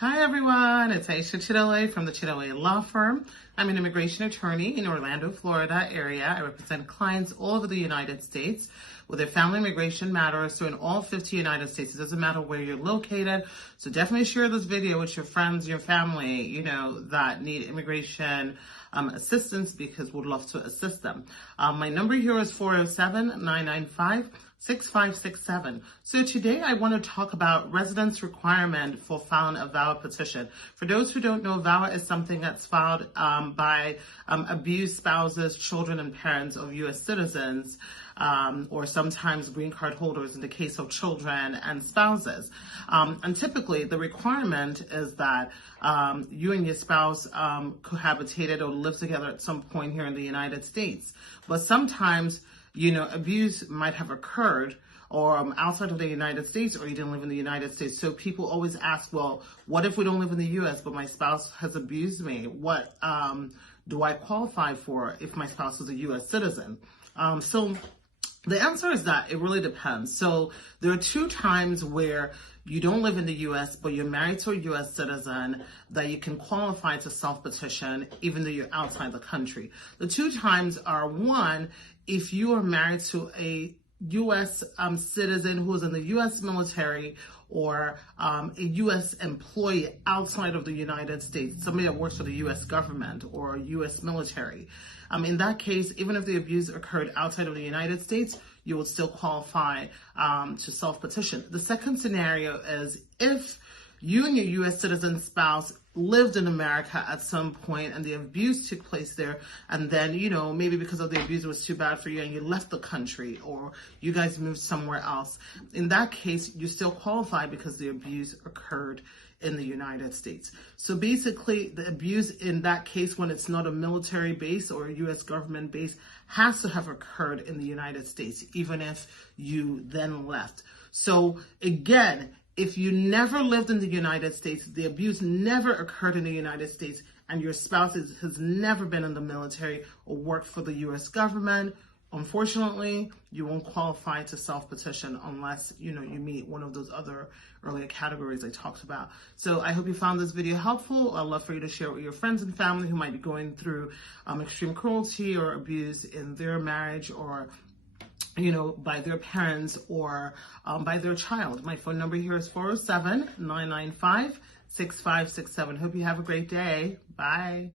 Hi everyone, it's Aisha Chidole from the Chidole Law Firm. I'm an immigration attorney in Orlando, Florida area. I represent clients all over the United States with their family immigration matters, so in all 50 United States. It doesn't matter where you're located, so definitely share this video with your friends, your family, that need immigration assistance, because we'd love to assist them. My number here is 407-995-6567. So today I want to talk about residence requirement for filing a VAWA petition. For those who don't know, VAWA is something that's filed by abused spouses, children, and parents of U.S. citizens, or sometimes green card holders in the case of children and spouses. And typically the requirement is that you and your spouse cohabitated or lived together at some point here in the United States. But sometimes, abuse might have occurred or outside of the United States, or you didn't live in the United States. So people always ask, well, what if we don't live in the U.S., but my spouse has abused me? What do I qualify for if my spouse is a U.S. citizen? So the answer is that it really depends. So there are two times where you don't live in the U.S., but you're married to a U.S. citizen that you can qualify to self-petition even though you're outside the country. The two times are, one, if you are married to a U.S. citizen who is in the U.S. military, or a U.S. employee outside of the United States, somebody that works for the U.S. government or U.S. military. In that case, even if the abuse occurred outside of the United States, you will still qualify to self-petition. The second scenario is if you and your U.S. citizen spouse lived in America at some point and the abuse took place there, and then, maybe because of the abuse it was too bad for you and you left the country, or you guys moved somewhere else. In that case, you still qualify because the abuse occurred in the United States. So basically, the abuse in that case, when it's not a military base or a U.S. government base, has to have occurred in the United States, even if you then left. So again, if you never lived in the United States, the abuse never occurred in the United States, and your spouse has never been in the military or worked for the U.S. government, unfortunately, you won't qualify to self-petition unless, you meet one of those other earlier categories I talked about. So I hope you found this video helpful. I'd love for you to share it with your friends and family who might be going through extreme cruelty or abuse in their marriage, or by their parents, or by their child. My phone number here is 407-995-6567. Hope you have a great day. Bye.